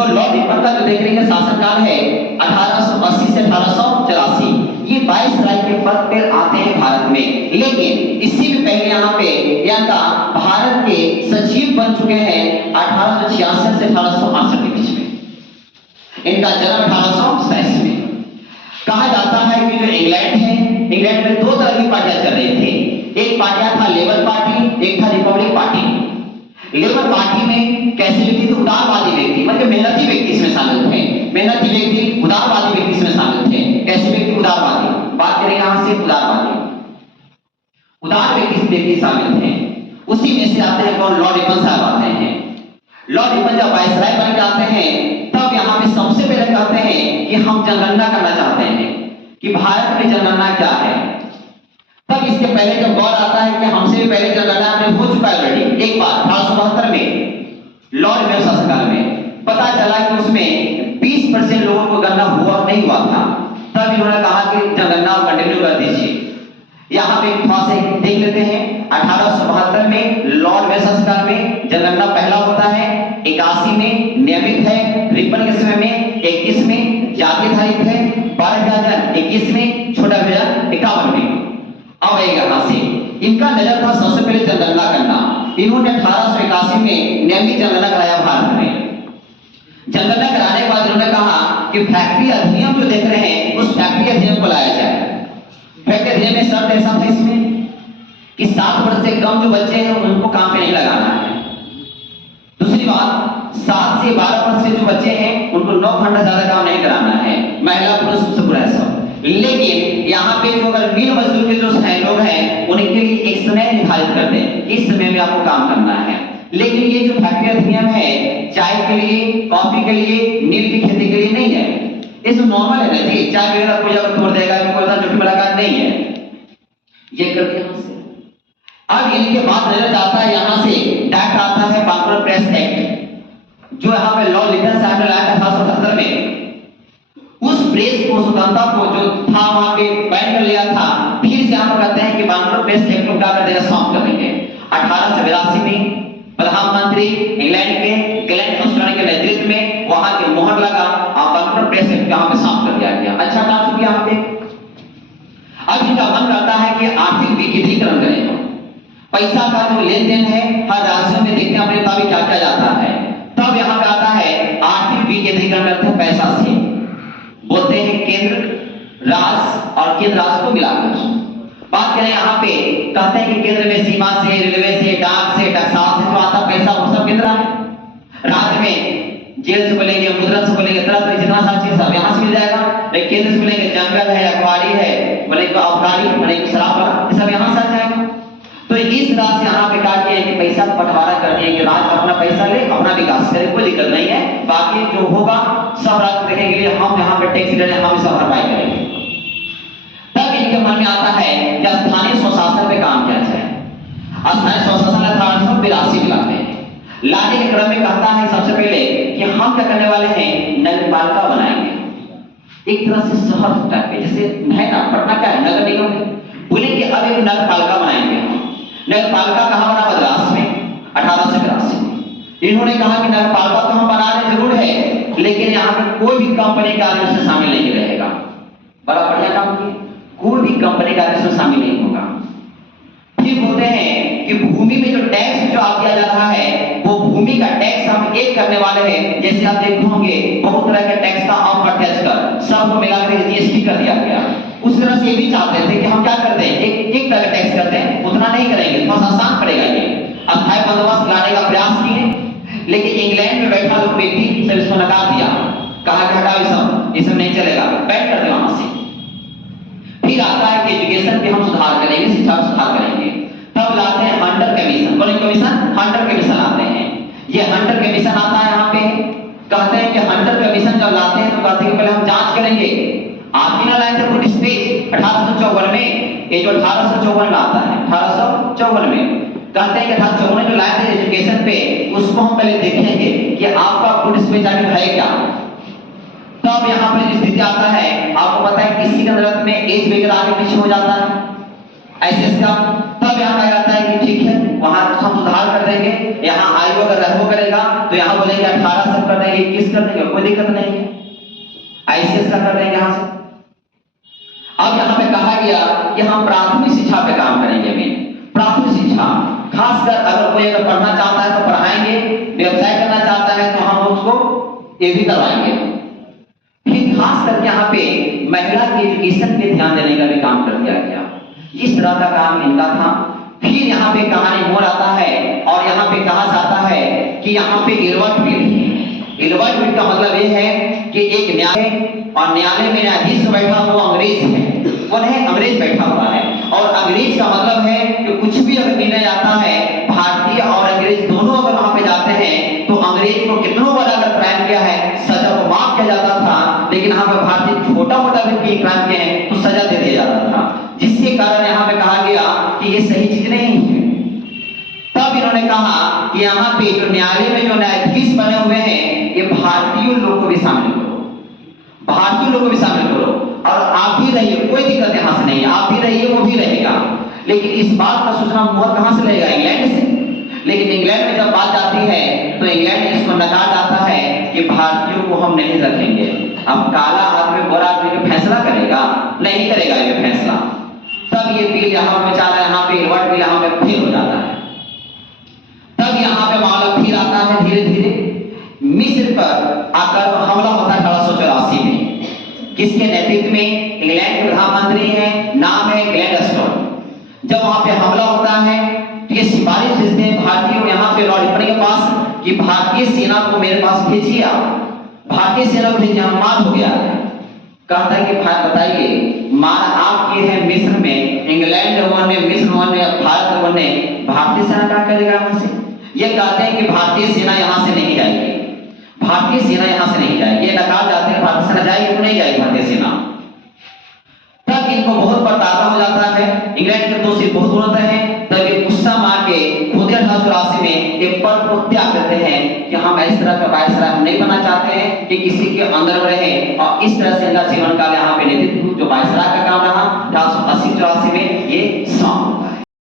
तो Lord Ripon का जो देख रहे हैं शासनकाल है 1880 से 1884, ये वायसराय के पद पर आते हैं भारत में। लेकिन इससे भी पहले यहाँ पे इनका भारत के सचिव बन चुके हैं 1866 से 1868 के बीच में। इनका जन्म 1827 में। कहा जाता है कि जो इंग्लैंड है, इंग्लैंड में दो तरह की पार्टियां चल रही थी। एक पार्टियां था लेबर पार्टी, एक था रिपब्लिक पार्टी। लेबर पार्टी में कैसे व्यक्ति थे? उदारवादी व्यक्ति, मतलब मेहनती व्यक्ति इसमें शामिल थे। मेहनती व्यक्ति, उदारवादी व्यक्ति इसमें शामिल थे। कैसे व्यक्ति? उदारवादी। बात करें यहां से उदारवादी, उदार व्यक्ति शामिल थे। उसी में से आते हैं कौन? लॉर्ड रिपन साहब आते हैं। लॉर्ड रिपन जब वायसराय बन के आते हैं तब यहाँ पे सबसे पहले कहते हैं कि हम जनगणना करना चाहते हैं कि भारत में जनगणना क्या है। तब इसके पहले जब गौर आता है कि हमसे भी पहले जनगणना हो चुका है ऑलरेडी एक बार 1872 में लॉर्ड रिपन शासनकाल में। पता चला कि उसमें 20% लोगों को गणना हुआ नहीं हुआ था। तब इन्होंने कहा कि जनगणना कंटिन्यू कर दीजिए। यहाँ पे थोड़ा सा देख लेते हैं। 1872 में लॉर्ड रिपन शासनकाल में जनगणना पहला होता है, 81 में नियमित है, रिपन के समय में 21 में जातीय आधारित है, 12,000 21 में, छोटा विभाजन 51 में। अब यहाँ से इनका नजर था सबसे पहले जनगणना करना। इन्होंने 1881 में नियमित जनगणना कराया भारत में। जनगणना कराने के बाद इन्होंने कहा कि फैक्ट्री अधिनियम जो देख रहे हैं उस फैक्ट्री अधिनियम को लाया जाए। फैक्ट्री अधिनियम में शर्त ऐसा था इसमें कि 7 वर्ष से कम जो बच्चे हैं उनको काम पे नहीं लगाना है। दूसरी बात, 7 से 12 वर्ष के जो बच्चे हैं उनको 9 घंटा ज्यादा काम नहीं कराना है, महिला पुरुष से पूरा है सब। लेकिन यहाँ पे जो अगर मिल मजदूर के जो लोग हैं उनके लिए एक समय निर्धारित कर दें, इस समय में आपको काम करना है। लेकिन ये जो फैक्ट्री अधिनियम है चाय के लिए, कॉफी के लिए, नील की खेती के लिए नहीं है। इसमें नॉर्मल है ना जी, चाय पीने का कोई जगह तोड़ देगा, कोई झूठी मुलाकात नहीं है। ये कर दिया यहाँ से। अब इनके बाद नजर जाता है यहाँ से डायरेक्ट आता है बांग्लोर प्रेस एक्ट, जो यहाँ पे लॉर्ड रिपन साहब ने लाया था 1877 में। उस प्रेस को, स्वतंत्रता को जो था वहां पे बैन कर लिया था। फिर से यहाँ पर कहते हैं कि बांग्लोर प्रेस एक्ट को क्या कर देगा? समाप्त कर देंगे। 1882 में प्रधानमंत्री इंग्लैंड के ग्लेन ऑस्ट्रेलिया के नेतृत्व में वहां के मोहर लगा और बांग्लोर प्रेस एक्ट यहाँ पे समाप्त कर दिया गया। अच्छा काम चुकी यहाँ पे। अब इनका मन करता है कि आर्थिक विकेंद्रीकरण करें। पैसा का जो लेन देन है हर राज्यों में देखते हैं अपने मुताबिक क्या किया जाता है। तब यहाँ पे आता है आर्थिक विकेंद्रीकरण करते हैं पैसा से। बोलते हैं केंद्र राज्य और केंद्र राज्य को मिलाकर। बात करें यहाँ पे कहते हैं कि केंद्र में सीमा से, रेलवे से, डाक से, टकसाल से जो आता पैसा वो सब केंद्र है। राज्य में जेल से बोलेंगे, मुद्रा से बोलेंगे, तरह तरह जितना सारी चीज सब यहाँ से मिल जाएगा। लेकिन केंद्र से बोलेंगे जंगल है, अखबारी है, बोलेंगे अबकारी, बोलेंगे शराब वाला, ये सब यहाँ से आ जाएगा। तो इस तरह से यहाँ पे क्या किया है कि पैसा बंटवारा कर दिया कि राज्य अपना पैसा ले, अपना विकास करे, कोई दिक्कत नहीं है। बाकी जो होगा सब राज्य देने के लिए हम यहाँ पे टैक्स ले, हम सब भरपाई करेंगे। तब इनके मन में आता है कि स्थानीय स्वशासन पे काम किया जाए। स्थानीय स्वशासन 1882 में लाते हैं। लाने के क्रम में कहता है सबसे पहले कि हम क्या करने वाले हैं? नगरपालिका बनाएंगे। एक तरह से शहर टाइप पे, जैसे है ना पटना क्या है नगर निगम है, बोलेंगे अब एक नगरपालिका बनाएंगे हम। नगरपालिका कहाँ बना? मद्रास में 1882 में। इन्होंने कहा कि नगरपालिका तो हम बना रहे जरूर है, लेकिन यहाँ पे कोई भी कंपनी का आदमी उसमें शामिल नहीं रहेगा। बड़ा बढ़िया काम किया, कोई भी कंपनी का आदमी उसमें शामिल नहीं होगा। फिर बोलते हैं कि भूमि में जो टैक्स जो आप दिया जा रहा है वो भूमि का टैक्स हम एक करने वाले हैं। जैसे आप देखे होंगे बहुत तरह के टैक्स का अप्रत्यक्ष कर सबको मिलाकर जीएसटी कर दिया गया। उस तरह से ये भी चाहते थे कि हम क्या कर दें, एक तरह का टैक्स कर दें, उतना नहीं करेंगे, थोड़ा आसान पड़ेगा। ये अस्थायी बंदोबस्त लाने का प्रयास किए, लेकिन इंग्लैंड में बैठा लोग व्यक्ति सब इसको नकार दिया। कहा कि हटाओ ये सब नहीं चलेगा, बैठ कर दे वहां से। फिर आता है कि एजुकेशन पे हम सुधार करेंगे, शिक्षा में सुधार करेंगे। तब लाते हैं हंटर कमीशन। कौन कमीशन? हंटर कमीशन लाते हैं। ये हंटर कमीशन आता है यहाँ पे। कहते हैं कि हंटर कमीशन जब लाते हैं तो कहते हैं पहले हम जांच करेंगे। आप भी ना लाए थे ब्रिटिश स्पेस 1854 में, ये जो 1854 में आता है 1854 में कहते हैं कि 1854 जो लाए थे एजुकेशन पे, उसको हम पहले देखेंगे कि आपका ब्रिटिश स्पेस आखिर है क्या। तब यहाँ पे स्थिति आता है, आपको पता है किसी के नजर में एज वगैरह आगे पीछे हो जाता है ऐसे। तब तब यहाँ कहा जाता है कि ठीक है वहां हम सुधार कर देंगे, यहाँ आयु अगर रहबो करेगा तो यहाँ बोलेंगे 18 से कर देंगे, 21 कर देंगे, कोई दिक्कत नहीं है, ICS का कर देंगे यहाँ से। अब यहाँ पे कहा गया कि हम प्राथमिक शिक्षा पे काम करेंगे। में प्राथमिक शिक्षा खासकर अगर कोई अगर पढ़ना चाहता है तो पढ़ाएंगे, व्यवसाय करना चाहता है तो हम उसको ये भी करवाएंगे। फिर खास करके यहाँ पे महिला के एजुकेशन पे ध्यान देने का भी काम कर दिया गया। इस तरह का काम इनका था। फिर यहाँ पे कहानी मोड़ आता है और यहाँ पे कहा जाता है कि यहाँ पे इलवर्ट बिल है। इलवर्ट बिल का मतलब ये है कि एक न्यायालय और न्यायालय में न्यायाधीश बैठा हुआ अंग्रेज है, वो नहीं अंग्रेज बैठा हुआ है। और अंग्रेज का मतलब है कि कुछ भी अगर निर्णय आता है, भारतीय और अंग्रेज दोनों अगर वहां पे जाते हैं तो अंग्रेज को कितनों बड़ा अगर क्राइम किया है सजा को माफ किया जाता था, लेकिन यहाँ पे भारतीय छोटा मोटा भी क्राइम किया है तो सजा दे दिया जाता था। जिसके कारण यहाँ पे कहा गया कि ये सही चीज नहीं है। तब इन्होंने कहा कि यहाँ पे जो न्यायालय में जो न्यायाधीश बने हुए हैं ये भारतीय लोग को भी शामिल करो, भारतीय लोग को भी शामिल करो और आप भी रहिए, कोई दिक्कत यहाँ से नहीं है, आप भी रहिए वो भी रहेगा। लेकिन इस बात का सूचना मोहर कहाँ से लेगा? इंग्लैंड से। लेकिन इंग्लैंड में जब बात जाती है तो इंग्लैंड में इसको नकार जाता है कि भारतीयों को हम नहीं रखेंगे। अब काला आदमी गोरा आदमी जो फैसला करेगा, नहीं करेगा ये फैसला। तब ये बिल यहाँ पे बेचारा यहाँ पे इलवर्ट बिल यहाँ पे फेल हो जाता है। तब यहाँ पे मामला फिर आता है धीरे धीरे मिस्र पर आकर हमला होता है 1884 में। किसके नेतृत्व में? इंग्लैंड के प्रधानमंत्री हैं, नाम है ग्लैडस्टोन। जब वहां पे हमला होता है तो ये सिफारिश भेजते हैं भारतीय यहाँ पे लॉर्ड रिपन के पास कि भारतीय सेना को मेरे पास भेजिए। भारतीय सेना को भेजिए, हम मार हो गया है। कहता है कि बताइए मार आप किए हैं मिस्र में, इंग्लैंड वन ने, मिस्र वन ने, भारत वन ने, भारतीय सेना क्या करेगा हमसे? ये कहते हैं कि भारतीय सेना यहाँ से नहीं जाएगी, भारतीय सेना यहाँ से नहीं जाएगी। ये नकार जाते हैं भारतीय सेना जाएगी तो नहीं जाएगी भारतीय सेना। तब इनको बहुत बर्तादा हो जाता है, इंग्लैंड के दोषी बहुत होते हैं। तब ये गुस्सा मार के खुद 1884 में एक पद को त्याग करते हैं कि हम इस तरह का वायसराय हम नहीं बनना चाहते हैं कि किसी के अंदर रहे। और इस तरह से इनका जीवन काल यहाँ पे नेतृत्व जो वायसराय का काम रहा